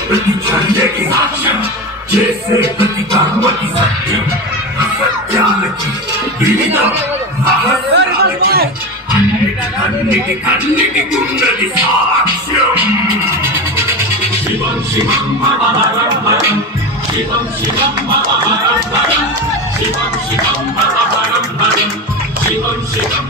प्रति झंडे की साक्ष्యం చేసే ప్రతి కర్మకి సత్యం అసత్యాలకి వివిధం రహస్యాలకి అన్నిటికున్నది సాక్ష్యం శివం శివం మహరం హరం శివం శివం మహరం హరం శివం శివం మహరం హరం శివం శివం